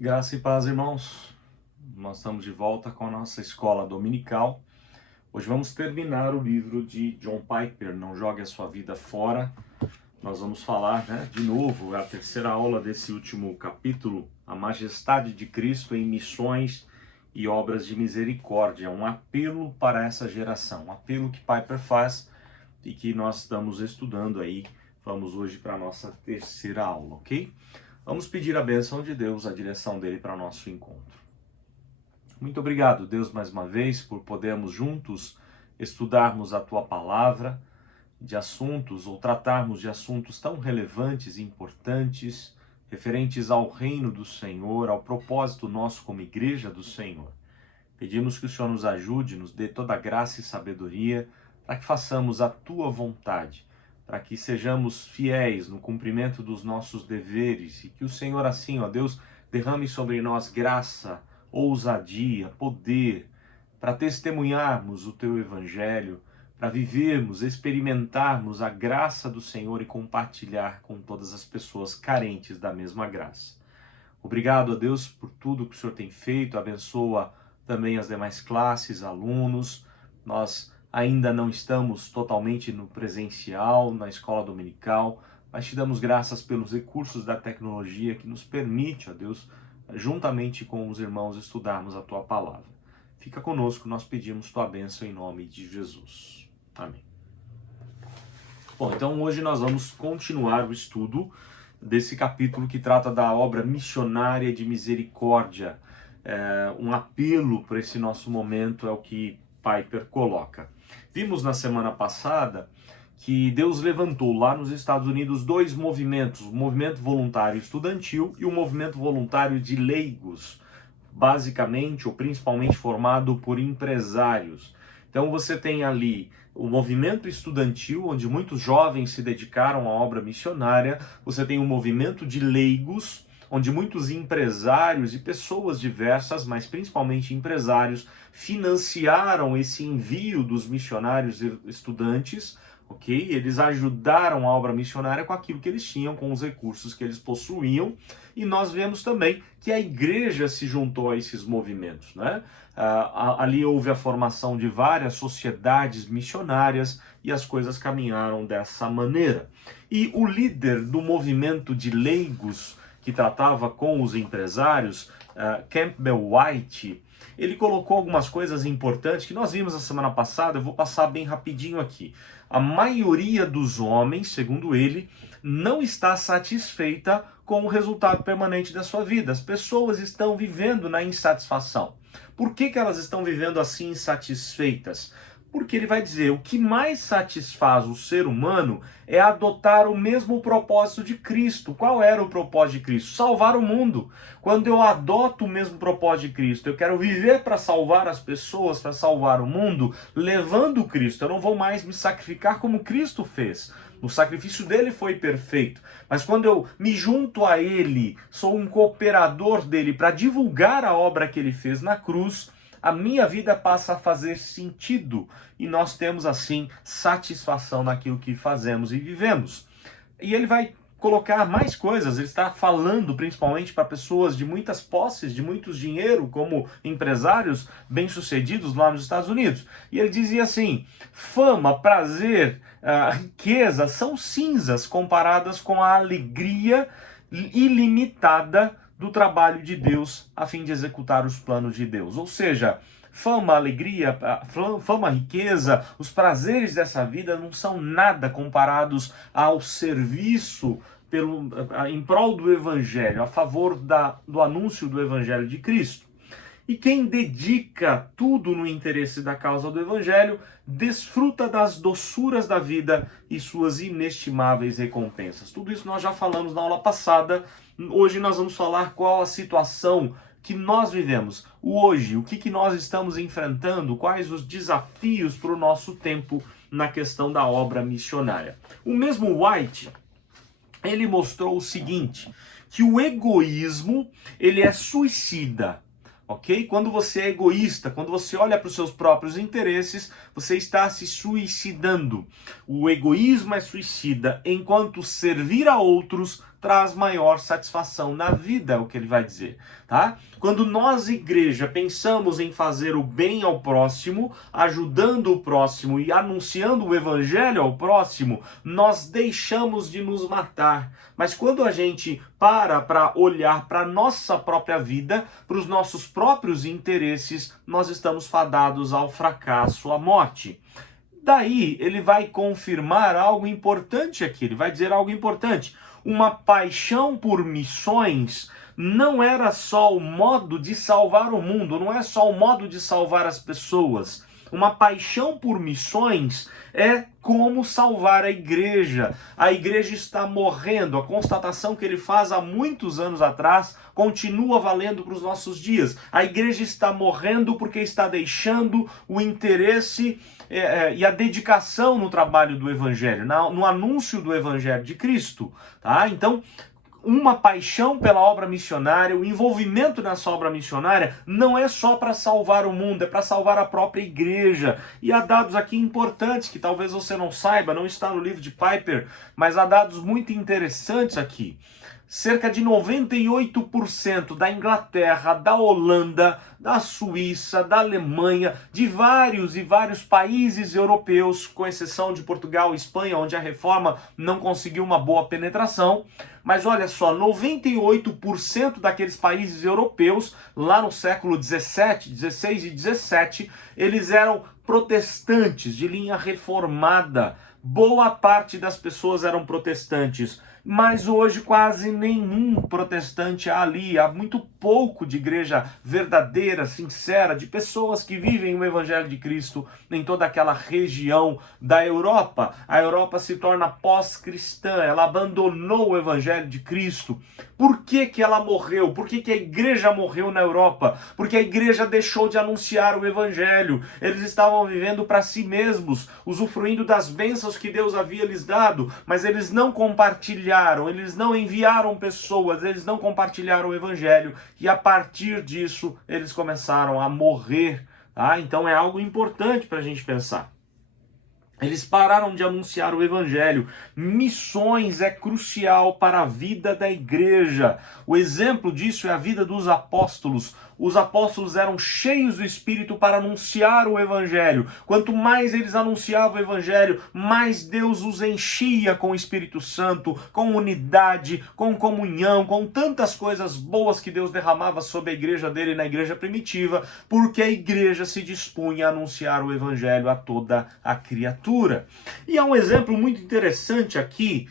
Graça e paz, irmãos. Nós estamos de volta com a nossa escola dominical. Hoje vamos terminar o livro de John Piper, Não Jogue a Sua Vida Fora. Nós vamos falar, de novo, a terceira aula desse último capítulo, a majestade de Cristo em missões e obras de misericórdia. Um apelo para essa geração, um apelo que Piper faz e que nós estamos estudando aí. Vamos hoje para a nossa terceira aula, ok? Vamos pedir a bênção de Deus, a direção dele para o nosso encontro. Muito obrigado, Deus, mais uma vez, por podermos juntos estudarmos a Tua Palavra, de assuntos, ou tratarmos de assuntos tão relevantes e importantes, referentes ao reino do Senhor, ao propósito nosso como igreja do Senhor. Pedimos que o Senhor nos ajude, nos dê toda a graça e sabedoria, para que façamos a Tua vontade, para que sejamos fiéis no cumprimento dos nossos deveres e que o Senhor assim, ó Deus, derrame sobre nós graça, ousadia, poder, para testemunharmos o Teu Evangelho, para vivermos, experimentarmos a graça do Senhor e compartilhar com todas as pessoas carentes da mesma graça. Obrigado a Deus por tudo que o Senhor tem feito, abençoa também as demais classes, alunos. Nós ainda não estamos totalmente no presencial, na escola dominical, mas te damos graças pelos recursos da tecnologia que nos permite, ó Deus, juntamente com os irmãos, estudarmos a Tua Palavra. Fica conosco, nós pedimos Tua bênção em nome de Jesus. Amém. Bom, então hoje nós vamos continuar o estudo desse capítulo que trata da obra missionária de misericórdia. Um apelo para esse nosso momento é o que Piper coloca. Vimos na semana passada que Deus levantou lá nos Estados Unidos dois movimentos, o movimento voluntário estudantil e o movimento voluntário de leigos, basicamente ou principalmente formado por empresários. Então você tem ali o movimento estudantil, onde muitos jovens se dedicaram à obra missionária, você tem o movimento de leigos, onde muitos empresários e pessoas diversas, mas principalmente empresários, financiaram esse envio dos missionários e estudantes, ok? Eles ajudaram a obra missionária com aquilo que eles tinham, com os recursos que eles possuíam, e nós vemos também que a igreja se juntou a esses movimentos, né? Ali houve a formação de várias sociedades missionárias e as coisas caminharam dessa maneira. E o líder do movimento de leigos, que tratava com os empresários, Campbell White, ele colocou algumas coisas importantes que nós vimos na semana passada, eu vou passar bem rapidinho aqui. A maioria dos homens, segundo ele, não está satisfeita com o resultado permanente da sua vida. As pessoas estão vivendo na insatisfação. Por que elas estão vivendo assim insatisfeitas? Porque ele vai dizer, o que mais satisfaz o ser humano é adotar o mesmo propósito de Cristo. Qual era o propósito de Cristo? Salvar o mundo. Quando eu adoto o mesmo propósito de Cristo, eu quero viver para salvar as pessoas, para salvar o mundo, levando Cristo. Eu não vou mais me sacrificar como Cristo fez. O sacrifício dele foi perfeito. Mas quando eu me junto a ele, sou um cooperador dele para divulgar a obra que ele fez na cruz, a minha vida passa a fazer sentido e nós temos assim satisfação naquilo que fazemos e vivemos. E ele vai colocar mais coisas, ele está falando principalmente para pessoas de muitas posses, de muito dinheiro, como empresários bem-sucedidos lá nos Estados Unidos. E ele dizia assim, fama, prazer, riqueza são cinzas comparadas com a alegria ilimitada do trabalho de Deus a fim de executar os planos de Deus. Ou seja, fama, alegria, fama, riqueza, os prazeres dessa vida não são nada comparados ao serviço em prol do Evangelho, a favor do anúncio do Evangelho de Cristo. E quem dedica tudo no interesse da causa do Evangelho, desfruta das doçuras da vida e suas inestimáveis recompensas. Tudo isso nós já falamos na aula passada. Hoje nós vamos falar qual a situação que nós vivemos, o hoje, o que nós estamos enfrentando, quais os desafios para o nosso tempo na questão da obra missionária. O mesmo White, ele mostrou o seguinte, que o egoísmo, ele é suicida. Ok? Quando você é egoísta, quando você olha para os seus próprios interesses, você está se suicidando. O egoísmo é suicida, enquanto servir a outros traz maior satisfação na vida, é o que ele vai dizer, tá? Quando nós, igreja, pensamos em fazer o bem ao próximo, ajudando o próximo e anunciando o evangelho ao próximo, nós deixamos de nos matar. Mas quando a gente para olhar para a nossa própria vida, para os nossos próprios interesses, nós estamos fadados ao fracasso, à morte. Daí ele vai confirmar algo importante aqui, ele vai dizer algo importante. Uma paixão por missões não era só o modo de salvar o mundo, não é só o modo de salvar as pessoas. Uma paixão por missões é como salvar a igreja. A igreja está morrendo. A constatação que ele faz há muitos anos atrás continua valendo para os nossos dias. A igreja está morrendo porque está deixando o interesse e a dedicação no trabalho do evangelho, no anúncio do evangelho de Cristo. Tá? Então, uma paixão pela obra missionária, o envolvimento nessa obra missionária não é só para salvar o mundo, é para salvar a própria igreja. E há dados aqui importantes que talvez você não saiba, não está no livro de Piper, mas há dados muito interessantes aqui. Cerca de 98% da Inglaterra, da Holanda, da Suíça, da Alemanha, de vários e vários países europeus, com exceção de Portugal e Espanha, onde a reforma não conseguiu uma boa penetração. Mas olha só, 98% daqueles países europeus, lá no século 17, 16 e 17, eles eram protestantes, de linha reformada. Boa parte das pessoas eram protestantes. Mas hoje quase nenhum protestante há ali, há muito pouco de igreja verdadeira, sincera, de pessoas que vivem o evangelho de Cristo em toda aquela região da Europa. A Europa se torna pós-cristã, ela abandonou o evangelho de Cristo. Por que que ela morreu? Por que que a igreja morreu na Europa? Porque a igreja deixou de anunciar o evangelho. Eles estavam vivendo para si mesmos, usufruindo das bênçãos que Deus havia lhes dado, mas eles não compartilharam, eles não enviaram pessoas, eles não compartilharam o evangelho, e a partir disso eles começaram a morrer. Tá? Então é algo importante para a gente pensar. Eles pararam de anunciar o evangelho. Missões é crucial para a vida da igreja. O exemplo disso é a vida dos apóstolos. Os apóstolos eram cheios do Espírito para anunciar o evangelho. Quanto mais eles anunciavam o evangelho, mais Deus os enchia com o Espírito Santo, com unidade, com comunhão, com tantas coisas boas que Deus derramava sobre a igreja dele na igreja primitiva, porque a igreja se dispunha a anunciar o evangelho a toda a criatura. E há um exemplo muito interessante aqui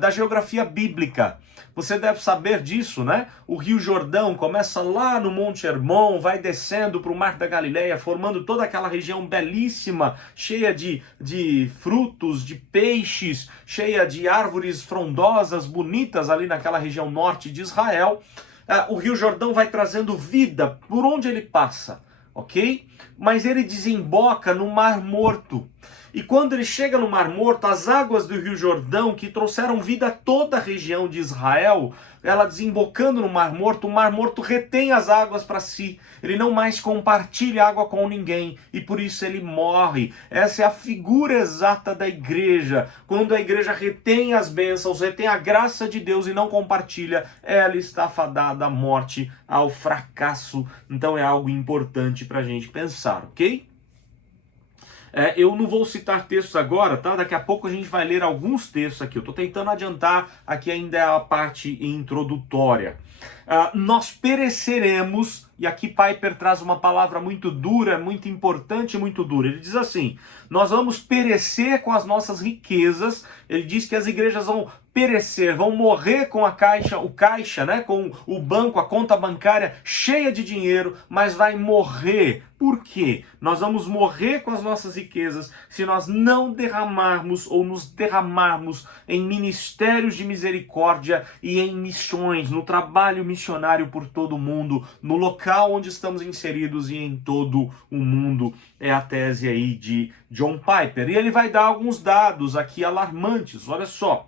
da geografia bíblica. Você deve saber disso, né? O Rio Jordão começa lá no Monte Hermon, vai descendo para o Mar da Galileia, formando toda aquela região belíssima, cheia de frutos, de peixes, cheia de árvores frondosas, bonitas ali naquela região norte de Israel. O Rio Jordão vai trazendo vida por onde ele passa, ok? Mas ele desemboca no Mar Morto. E quando ele chega no Mar Morto, as águas do Rio Jordão, que trouxeram vida a toda a região de Israel, ela desembocando no Mar Morto, o Mar Morto retém as águas para si. Ele não mais compartilha água com ninguém e por isso ele morre. Essa é a figura exata da igreja. Quando a igreja retém as bênçãos, retém a graça de Deus e não compartilha, ela está fadada à morte, ao fracasso. Então é algo importante para a gente pensar, ok? Eu não vou citar textos agora, tá? Daqui a pouco a gente vai ler alguns textos aqui. Eu estou tentando adiantar, aqui ainda é a parte introdutória. Nós pereceremos, e aqui Piper traz uma palavra muito dura, muito importante e muito dura. Ele diz assim, nós vamos perecer com as nossas riquezas. Ele diz que as igrejas vão perecer, vão morrer com o caixa, né, com o banco, a conta bancária cheia de dinheiro, mas vai morrer. Por quê? Nós vamos morrer com as nossas riquezas se nós não derramarmos ou nos derramarmos em ministérios de misericórdia e em missões, no trabalho missionário por todo o mundo, no local onde estamos inseridos e em todo o mundo. É a tese aí de John Piper. E ele vai dar alguns dados aqui alarmantes, olha só.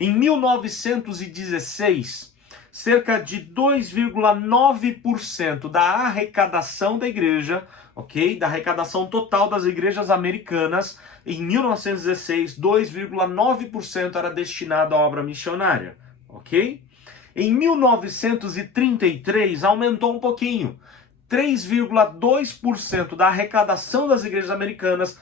Em 1916, cerca de 2,9% da arrecadação da igreja, ok? Da arrecadação total das igrejas americanas, em 1916, 2,9% era destinado à obra missionária. ok? Em 1933 aumentou um pouquinho. 3,2% da arrecadação das igrejas americanas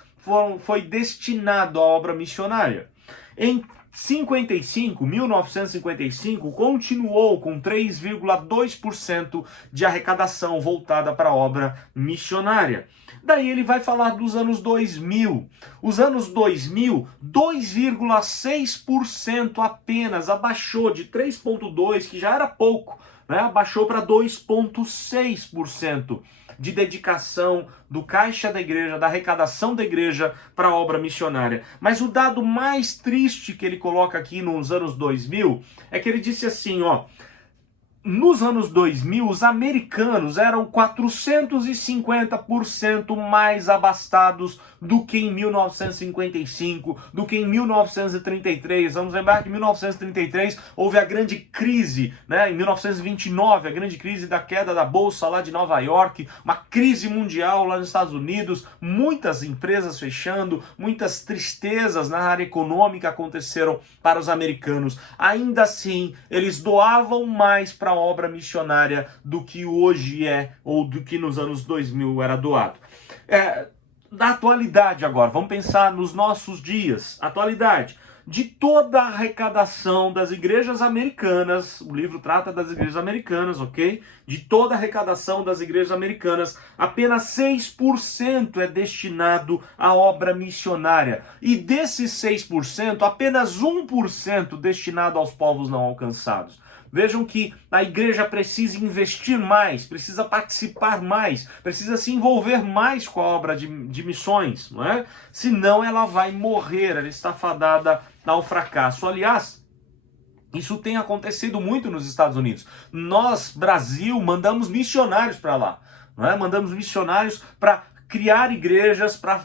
foi destinado à obra missionária. Em 1955, continuou com 3,2% de arrecadação voltada para a obra missionária. Daí ele vai falar dos anos 2000. Os anos 2000, 2,6% apenas, abaixou de 3,2%, que já era pouco, né? Abaixou para 2,6% de dedicação do caixa da igreja, da arrecadação da igreja para a obra missionária. Mas o dado mais triste que ele coloca aqui nos anos 2000 é que ele disse assim, ó, nos anos 2000, os americanos eram 450% mais abastados do que em 1955, do que em 1933. Vamos lembrar que em 1933 houve a grande crise, né? Em 1929, a grande crise da queda da bolsa lá de Nova York, uma crise mundial lá nos Estados Unidos, muitas empresas fechando, muitas tristezas na área econômica aconteceram para os americanos. Ainda assim, eles doavam mais para a obra missionária do que hoje é, ou do que nos anos 2000 era doado. Da atualidade agora, vamos pensar nos nossos dias, atualidade. De toda a arrecadação das igrejas americanas, o livro trata das igrejas americanas, ok? De toda a arrecadação das igrejas americanas, apenas 6% é destinado à obra missionária. E desses 6%, apenas 1% destinado aos povos não alcançados. Vejam que a igreja precisa investir mais, precisa participar mais, precisa se envolver mais com a obra de missões, não é? Senão ela vai morrer, ela está fadada ao fracasso. Aliás, isso tem acontecido muito nos Estados Unidos. Nós, Brasil, mandamos missionários para lá, não é? Mandamos missionários para criar igrejas, para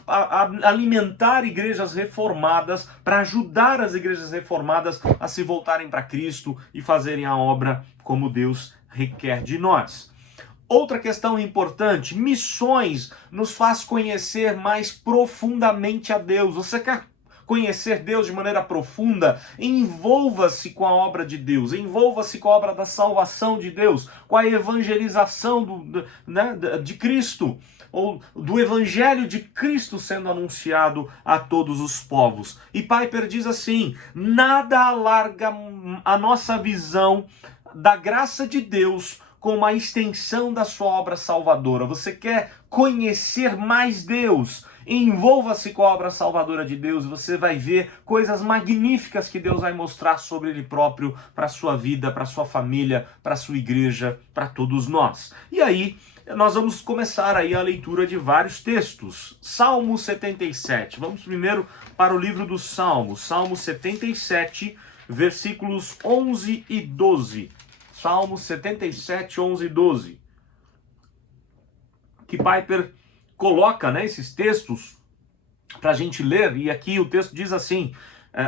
alimentar igrejas reformadas, para ajudar as igrejas reformadas a se voltarem para Cristo e fazerem a obra como Deus requer de nós. Outra questão importante, missões nos faz conhecer mais profundamente a Deus. Você quer conhecer Deus de maneira profunda? Envolva-se com a obra de Deus, envolva-se com a obra da salvação de Deus, com a evangelização de Cristo, ou do evangelho de Cristo sendo anunciado a todos os povos. E Piper diz assim, nada alarga a nossa visão da graça de Deus como a extensão da sua obra salvadora. Você quer conhecer mais Deus? Envolva-se com a obra salvadora de Deus e você vai ver coisas magníficas que Deus vai mostrar sobre Ele próprio para a sua vida, para a sua família, para a sua igreja, para todos nós. E aí, nós vamos começar aí a leitura de vários textos. Salmo 77. Vamos primeiro para o livro dos Salmos. Salmo 77, versículos 11 e 12. Salmo 77, 11 e 12. Que Piper coloca, né, esses textos para a gente ler. E aqui o texto diz assim,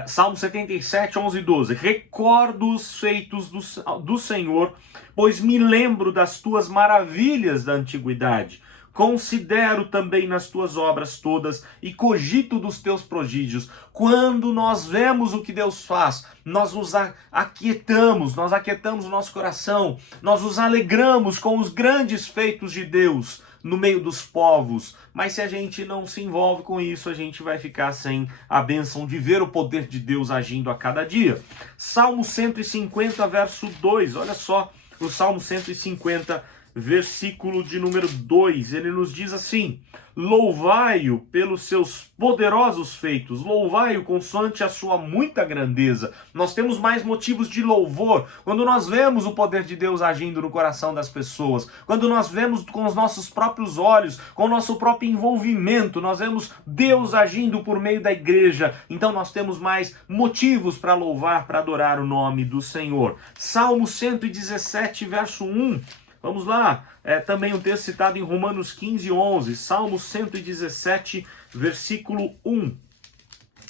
Salmo 77, 11 e 12. Recordo os feitos do Senhor, pois me lembro das tuas maravilhas da antiguidade. Considero também nas tuas obras todas e cogito dos teus prodígios. Quando nós vemos o que Deus faz, nós nos aquietamos, nós aquietamos o nosso coração, nós nos alegramos com os grandes feitos de Deus no meio dos povos. Mas se a gente não se envolve com isso, a gente vai ficar sem a bênção de ver o poder de Deus agindo a cada dia. Salmo 150, verso 2, olha só, o Salmo 150, versículo de número 2, ele nos diz assim, louvai-o pelos seus poderosos feitos, louvai-o consoante a sua muita grandeza. Nós temos mais motivos de louvor quando nós vemos o poder de Deus agindo no coração das pessoas, quando nós vemos com os nossos próprios olhos, com o nosso próprio envolvimento, nós vemos Deus agindo por meio da igreja, então nós temos mais motivos para louvar, para adorar o nome do Senhor. Salmo 117, verso 1, vamos lá, também um texto citado em Romanos 15, 11, Salmo 117, versículo 1.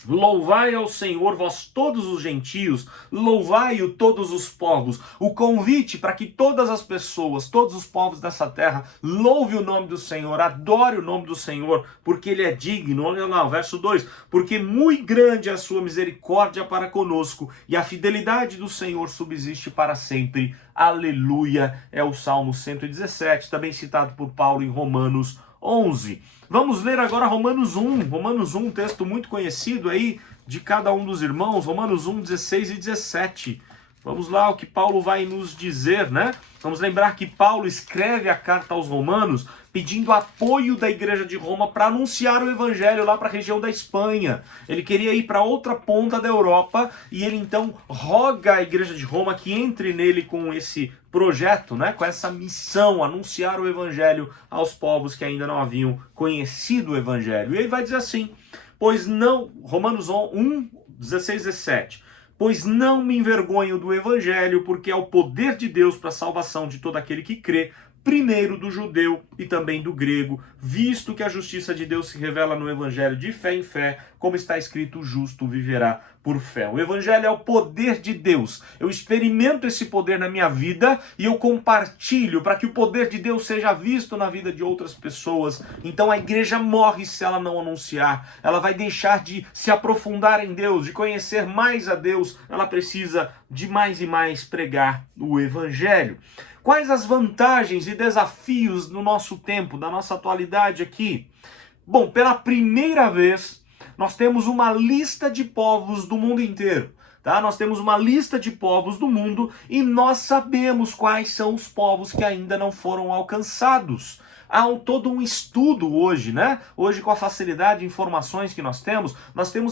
Louvai ao Senhor, vós todos os gentios, louvai-o todos os povos. O convite para que todas as pessoas, todos os povos dessa terra, louve o nome do Senhor, adore o nome do Senhor, porque Ele é digno. Olha lá, o verso 2. Porque muito grande é a sua misericórdia para conosco, e a fidelidade do Senhor subsiste para sempre. Aleluia. É o Salmo 117, também citado por Paulo em Romanos 11. Vamos ler agora Romanos 1. Romanos 1, um texto muito conhecido aí de cada um dos irmãos. Romanos 1, 16 e 17. Vamos lá, o que Paulo vai nos dizer, né? Vamos lembrar que Paulo escreve a carta aos Romanos pedindo apoio da igreja de Roma para anunciar o evangelho lá para a região da Espanha. Ele queria ir para outra ponta da Europa e ele então roga à igreja de Roma que entre nele com esse projeto, né, com essa missão, anunciar o evangelho aos povos que ainda não haviam conhecido o evangelho. E ele vai dizer assim, pois não, Romanos 1, 16, 17, pois não me envergonho do evangelho, porque é o poder de Deus para a salvação de todo aquele que crê, primeiro do judeu e também do grego, visto que a justiça de Deus se revela no evangelho de fé em fé, como está escrito, o justo viverá por fé. O evangelho é o poder de Deus. Eu experimento esse poder na minha vida e eu compartilho para que o poder de Deus seja visto na vida de outras pessoas. Então a igreja morre se ela não anunciar. Ela vai deixar de se aprofundar em Deus, de conhecer mais a Deus. Ela precisa de mais e mais pregar o evangelho. Quais as vantagens e desafios no nosso tempo, da nossa atualidade aqui? Bom, pela primeira vez, nós temos uma lista de povos do mundo inteiro. Tá? Nós temos uma lista de povos do mundo e nós sabemos quais são os povos que ainda não foram alcançados. Há todo um estudo hoje, né? Hoje, com a facilidade de informações que nós temos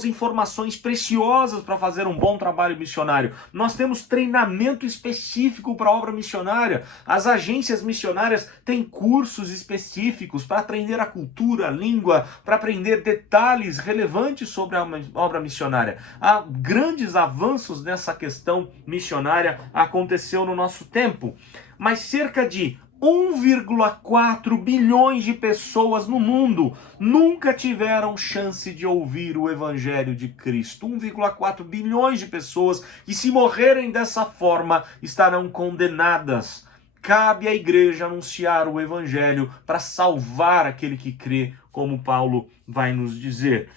informações preciosas para fazer um bom trabalho missionário. Nós temos treinamento específico para a obra missionária. As agências missionárias têm cursos específicos para aprender a cultura, a língua, para aprender detalhes relevantes sobre a obra missionária. Há grandes avanços nessa questão missionária aconteceu no nosso tempo. Mas cerca de 1,4 bilhões de pessoas no mundo nunca tiveram chance de ouvir o Evangelho de Cristo. 1,4 bilhões de pessoas que, se morrerem dessa forma, estarão condenadas. Cabe à igreja anunciar o Evangelho para salvar aquele que crê, como Paulo vai nos dizer.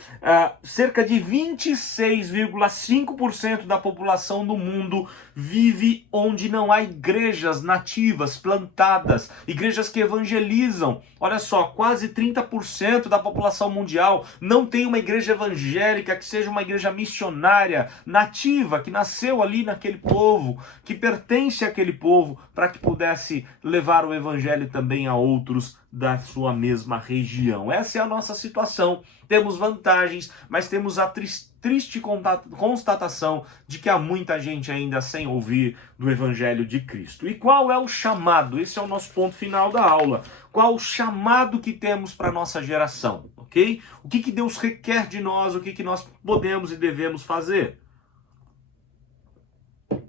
Cerca de 26,5% da população do mundo vive onde não há igrejas nativas, plantadas, igrejas que evangelizam. Olha só, quase 30% da população mundial não tem uma igreja evangélica que seja uma igreja missionária, nativa, que nasceu ali naquele povo, que pertence àquele povo, para que pudesse levar o evangelho também a outros da sua mesma região. Essa é a nossa situação. Temos vantagens, mas temos a triste constatação de que há muita gente ainda sem ouvir do Evangelho de Cristo. E qual é o chamado? Esse é o nosso ponto final da aula. Qual o chamado que temos para a nossa geração? Ok? O que Deus requer de nós? O que nós podemos e devemos fazer?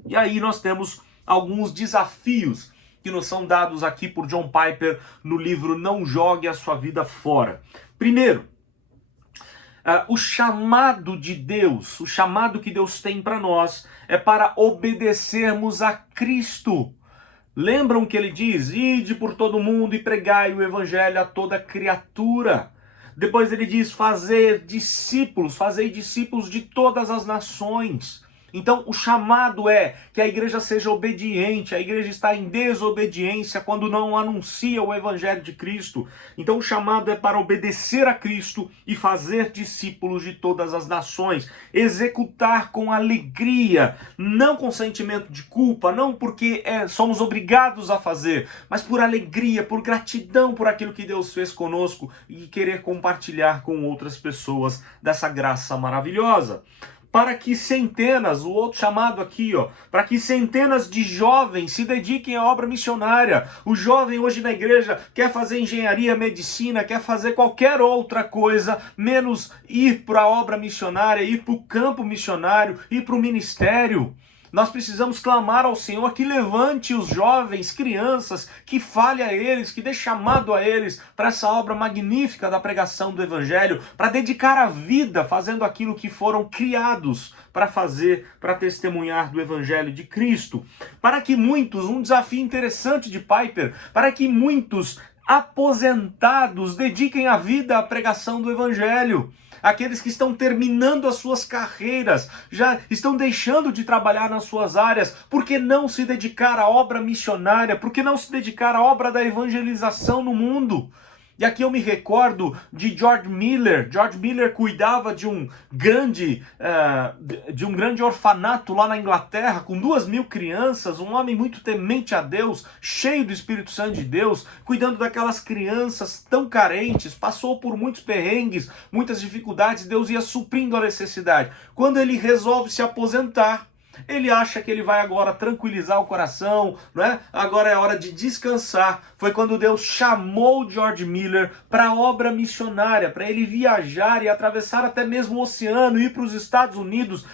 E aí nós temos alguns desafios que nos são dados aqui por John Piper no livro Não Jogue a Sua Vida Fora. Primeiro, o chamado de Deus, o chamado que Deus tem para nós é para obedecermos a Cristo. Lembram que ele diz, ide por todo mundo e pregai o evangelho a toda criatura. Depois ele diz, fazei discípulos de todas as nações. Então o chamado é que a igreja seja obediente, a igreja está em desobediência quando não anuncia o evangelho de Cristo. Então o chamado é para obedecer a Cristo e fazer discípulos de todas as nações, executar com alegria, não com sentimento de culpa, não porque somos obrigados a fazer, mas por alegria, por gratidão por aquilo que Deus fez conosco e querer compartilhar com outras pessoas dessa graça maravilhosa. Para que centenas, o outro chamado aqui, para que centenas de jovens se dediquem à obra missionária. O jovem hoje na igreja quer fazer engenharia, medicina, quer fazer qualquer outra coisa, menos ir para a obra missionária, ir para o campo missionário, ir para o ministério. Nós precisamos clamar ao Senhor que levante os jovens, crianças, que fale a eles, que dê chamado a eles para essa obra magnífica da pregação do Evangelho, para dedicar a vida fazendo aquilo que foram criados para fazer, para testemunhar do Evangelho de Cristo. Para que muitos, um desafio interessante de Piper, para que muitos aposentados dediquem a vida à pregação do Evangelho. Aqueles que estão terminando as suas carreiras, já estão deixando de trabalhar nas suas áreas, por que não se dedicar à obra missionária? Por que não se dedicar à obra da evangelização no mundo? E aqui eu me recordo de George Miller. George Miller cuidava de um grande orfanato lá na Inglaterra, com 2.000 crianças, um homem muito temente a Deus, cheio do Espírito Santo de Deus, cuidando daquelas crianças tão carentes, passou por muitos perrengues, muitas dificuldades, Deus ia suprindo a necessidade. Quando ele resolve se aposentar, ele acha que ele vai agora tranquilizar o coração, não é? Agora é hora de descansar. Foi quando Deus chamou George Miller para a obra missionária, para ele viajar e atravessar até mesmo o oceano, ir para os Estados Unidos,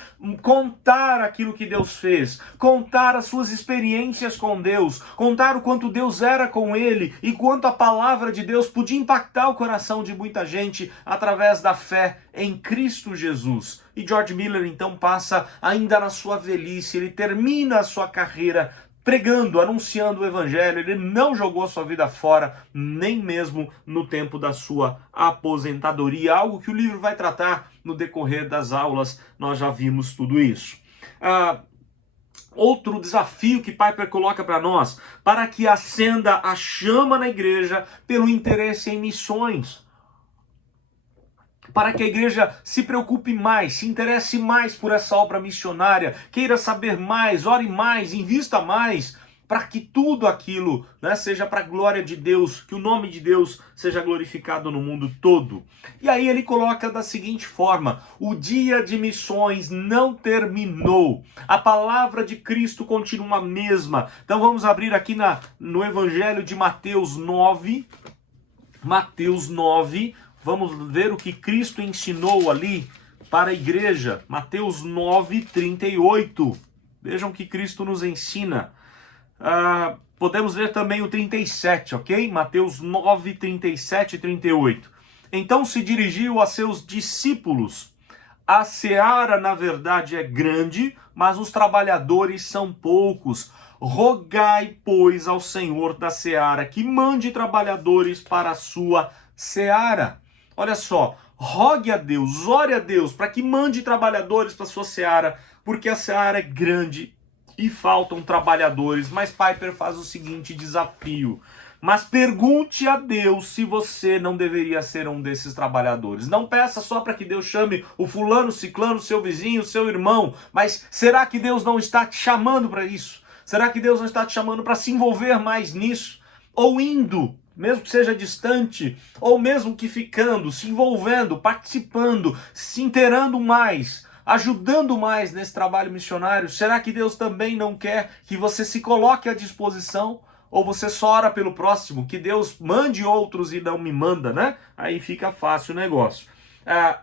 contar aquilo que Deus fez, contar as suas experiências com Deus, contar o quanto Deus era com ele e quanto a palavra de Deus podia impactar o coração de muita gente através da fé em Cristo Jesus. E George Miller então passa, ainda na sua velhice, ele termina a sua carreira pregando, anunciando o Evangelho. Ele não jogou a sua vida fora, nem mesmo no tempo da sua aposentadoria, algo que o livro vai tratar no decorrer das aulas. Nós já vimos tudo isso. Outro desafio que Piper coloca para nós, para que acenda a chama na igreja pelo interesse em missões. Para que a igreja se preocupe mais, se interesse mais por essa obra missionária, queira saber mais, ore mais, invista mais, para que tudo aquilo, né, seja para a glória de Deus, que o nome de Deus seja glorificado no mundo todo. E aí ele coloca da seguinte forma: o dia de missões não terminou, a palavra de Cristo continua a mesma. Então vamos abrir aqui no Evangelho de Mateus 9, vamos ver o que Cristo ensinou ali para a igreja. Mateus 9, 38. Vejam o que Cristo nos ensina. Podemos ler também o 37, ok? Mateus 9, 37 e 38. Então se dirigiu a seus discípulos: a seara, na verdade, é grande, mas os trabalhadores são poucos. Rogai, pois, ao Senhor da seara que mande trabalhadores para a sua seara. Olha só, rogue a Deus, ore a Deus para que mande trabalhadores para a sua seara, porque a seara é grande e faltam trabalhadores. Mas Piper faz o seguinte desafio: mas pergunte a Deus se você não deveria ser um desses trabalhadores. Não peça só para que Deus chame o fulano, ciclano, seu vizinho, seu irmão, mas será que Deus não está te chamando para isso? Será que Deus não está te chamando para se envolver mais nisso? Ou indo, mesmo que seja distante, ou mesmo que ficando, se envolvendo, participando, se inteirando mais, ajudando mais nesse trabalho missionário? Será que Deus também não quer que você se coloque à disposição? Ou você só ora pelo próximo, que Deus mande outros e não me manda, né? Aí fica fácil o negócio.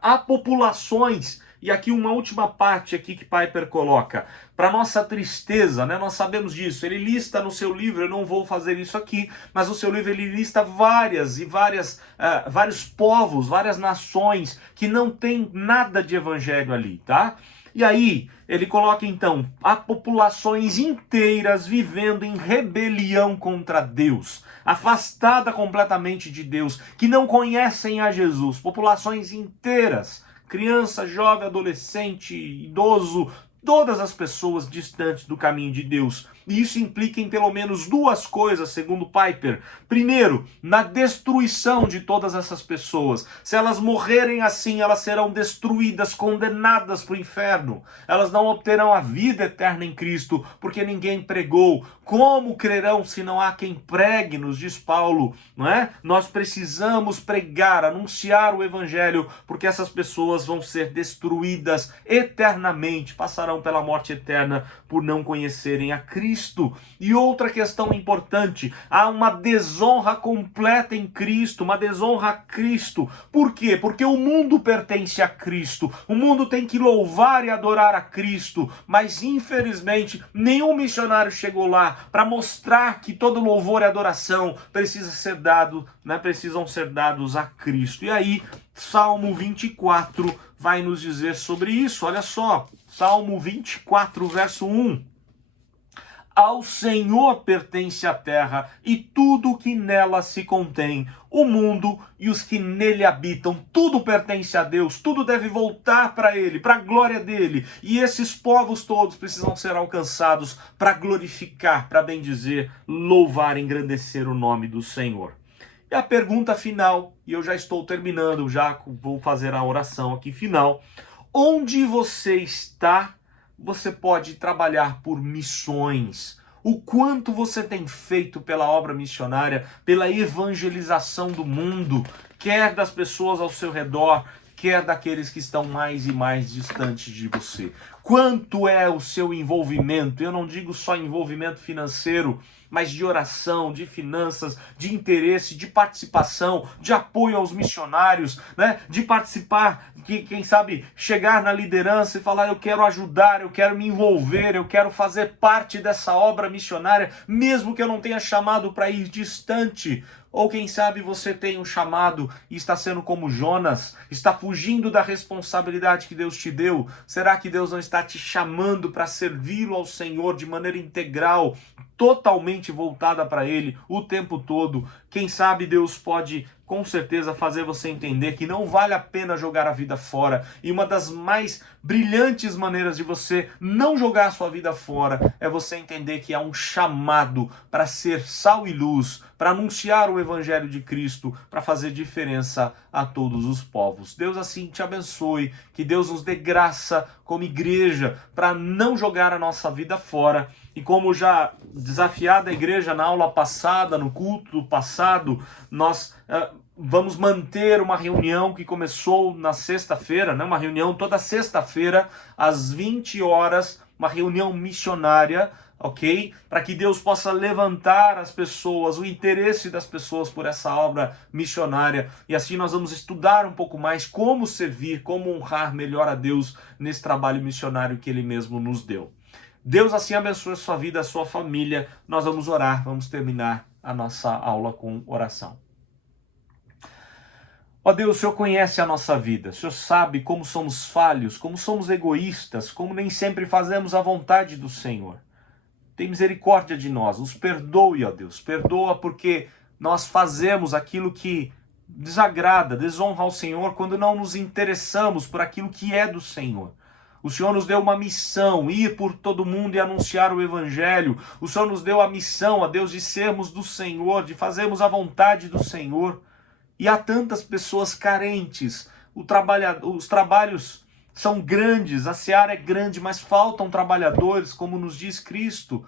Há populações, e aqui uma última parte aqui que Piper coloca, para nossa tristeza, né? Nós sabemos disso. Ele lista no seu livro, eu não vou fazer isso aqui, mas no seu livro ele lista vários povos, várias nações que não tem nada de evangelho ali, tá? E aí ele coloca então, há populações inteiras vivendo em rebelião contra Deus, afastada completamente de Deus, que não conhecem a Jesus. Populações inteiras, criança, jovem, adolescente, idoso, todas as pessoas distantes do caminho de Deus. E isso implica em pelo menos duas coisas, segundo Piper. Primeiro, na destruição de todas essas pessoas. Se elas morrerem assim, elas serão destruídas, condenadas para o inferno. Elas não obterão a vida eterna em Cristo, porque ninguém pregou. Como crerão se não há quem pregue, nos diz Paulo, não é? Nós precisamos pregar, anunciar o evangelho, porque essas pessoas vão ser destruídas eternamente, passarão passarão pela morte eterna por não conhecerem a Cristo. E outra questão importante, há uma desonra completa em Cristo, uma desonra a Cristo. Por quê? Porque o mundo pertence a Cristo, o mundo tem que louvar e adorar a Cristo, mas infelizmente nenhum missionário chegou lá para mostrar que todo louvor e adoração precisa ser dado, né, precisam ser dados a Cristo. E aí, Salmo 24 vai nos dizer sobre isso. Olha só, Salmo 24, verso 1. Ao Senhor pertence a terra e tudo o que nela se contém, o mundo e os que nele habitam. Tudo pertence a Deus, tudo deve voltar para Ele, para a glória dEle. E esses povos todos precisam ser alcançados para glorificar, para bendizer, louvar, engrandecer o nome do Senhor. E a pergunta final, e eu já estou terminando, já vou fazer a oração aqui final. Onde você está, você pode trabalhar por missões. O quanto você tem feito pela obra missionária, pela evangelização do mundo, quer das pessoas ao seu redor, quer daqueles que estão mais e mais distantes de você. Quanto é o seu envolvimento? Eu não digo só envolvimento financeiro, mas de oração, de finanças, de interesse, de participação, de apoio aos missionários, né? De participar, quem sabe chegar na liderança e falar: eu quero ajudar, eu quero me envolver, eu quero fazer parte dessa obra missionária, mesmo que eu não tenha chamado para ir distante. Ou quem sabe você tem um chamado e está sendo como Jonas, está fugindo da responsabilidade que Deus te deu. Será que Deus não está te chamando para servi-lo ao Senhor de maneira integral, totalmente voltada para Ele o tempo todo? Quem sabe Deus pode, com certeza, fazer você entender que não vale a pena jogar a vida fora. E uma das mais brilhantes maneiras de você não jogar a sua vida fora é você entender que há um chamado para ser sal e luz, para anunciar o Evangelho de Cristo, para fazer diferença a todos os povos. Deus assim te abençoe, que Deus nos dê graça como igreja para não jogar a nossa vida fora. E como já desafiada a igreja na aula passada, no culto passado, nós vamos manter uma reunião que começou na sexta-feira, né? Uma reunião toda sexta-feira, às 20 horas, uma reunião missionária, ok? Para que Deus possa levantar as pessoas, o interesse das pessoas por essa obra missionária. E assim nós vamos estudar um pouco mais como servir, como honrar melhor a Deus nesse trabalho missionário que Ele mesmo nos deu. Deus assim abençoe a sua vida, a sua família. Nós vamos orar, vamos terminar a nossa aula com oração. Ó Deus, o Senhor conhece a nossa vida, o Senhor sabe como somos falhos, como somos egoístas, como nem sempre fazemos a vontade do Senhor. Tem misericórdia de nós, nos perdoe, ó Deus, perdoa porque nós fazemos aquilo que desagrada, desonra ao Senhor quando não nos interessamos por aquilo que é do Senhor. O Senhor nos deu uma missão, ir por todo mundo e anunciar o Evangelho. O Senhor nos deu a missão, ó Deus, de sermos do Senhor, de fazermos a vontade do Senhor. E há tantas pessoas carentes, os trabalhos são grandes, a seara é grande, mas faltam trabalhadores, como nos diz Cristo.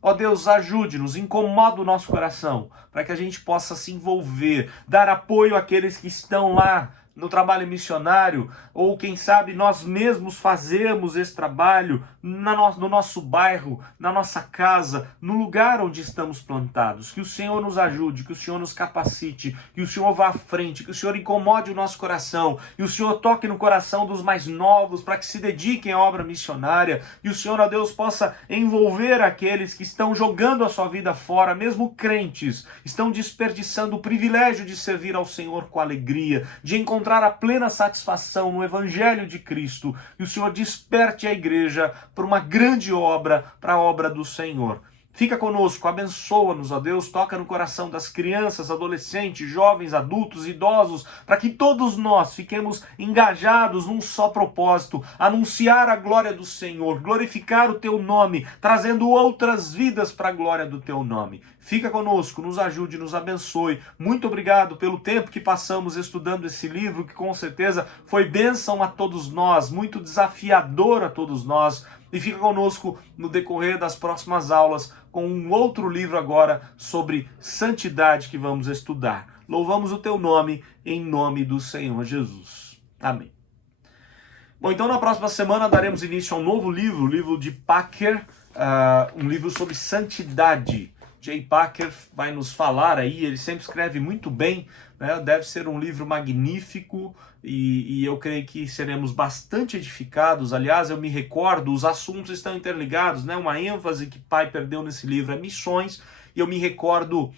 Ó Deus, ajude-nos, incomoda o nosso coração, para que a gente possa se envolver, dar apoio àqueles que estão lá no trabalho missionário, ou quem sabe nós mesmos fazemos esse trabalho no nosso bairro, na nossa casa, no lugar onde estamos plantados. Que o Senhor nos ajude, que o Senhor nos capacite, que o Senhor vá à frente, que o Senhor incomode o nosso coração, e o Senhor toque no coração dos mais novos para que se dediquem à obra missionária, e o Senhor, ó Deus, possa envolver aqueles que estão jogando a sua vida fora, mesmo crentes, estão desperdiçando o privilégio de servir ao Senhor com alegria, de encontrar a plena satisfação no Evangelho de Cristo, e o Senhor desperte a igreja para uma grande obra, para a obra do Senhor. Fica conosco, abençoa-nos, ó Deus, toca no coração das crianças, adolescentes, jovens, adultos, idosos, para que todos nós fiquemos engajados num só propósito, anunciar a glória do Senhor, glorificar o Teu nome, trazendo outras vidas para a glória do Teu nome. Fica conosco, nos ajude, nos abençoe. Muito obrigado pelo tempo que passamos estudando esse livro, que com certeza foi bênção a todos nós, muito desafiador a todos nós. E fica conosco no decorrer das próximas aulas com um outro livro agora sobre santidade que vamos estudar. Louvamos o Teu nome, em nome do Senhor Jesus. Amém. Bom, então na próxima semana daremos início a um novo livro, o livro de Packer, um livro sobre santidade. Jay Packer vai nos falar aí, ele sempre escreve muito bem, né? Deve ser um livro magnífico e eu creio que seremos bastante edificados. Aliás, eu me recordo, os assuntos estão interligados, né? Uma ênfase que Piper deu nesse livro é missões, e eu me recordo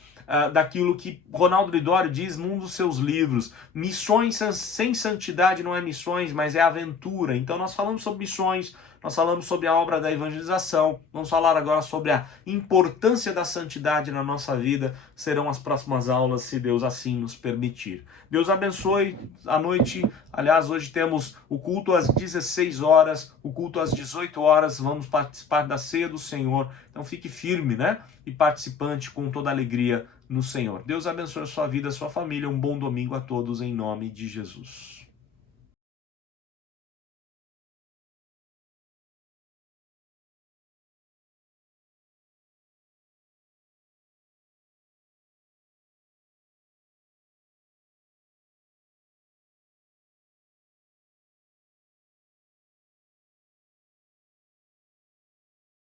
daquilo que Ronaldo Lidório diz num dos seus livros: missões sem santidade não é missões, mas é aventura. Então nós falamos sobre missões, nós falamos sobre a obra da evangelização, vamos falar agora sobre a importância da santidade na nossa vida. Serão as próximas aulas, se Deus assim nos permitir. Deus abençoe a noite. Aliás, hoje temos o culto às 16 horas, o culto às 18 horas, vamos participar da ceia do Senhor. Então fique firme, né? E participante com toda alegria no Senhor. Deus abençoe a sua vida, a sua família. Um bom domingo a todos em nome de Jesus.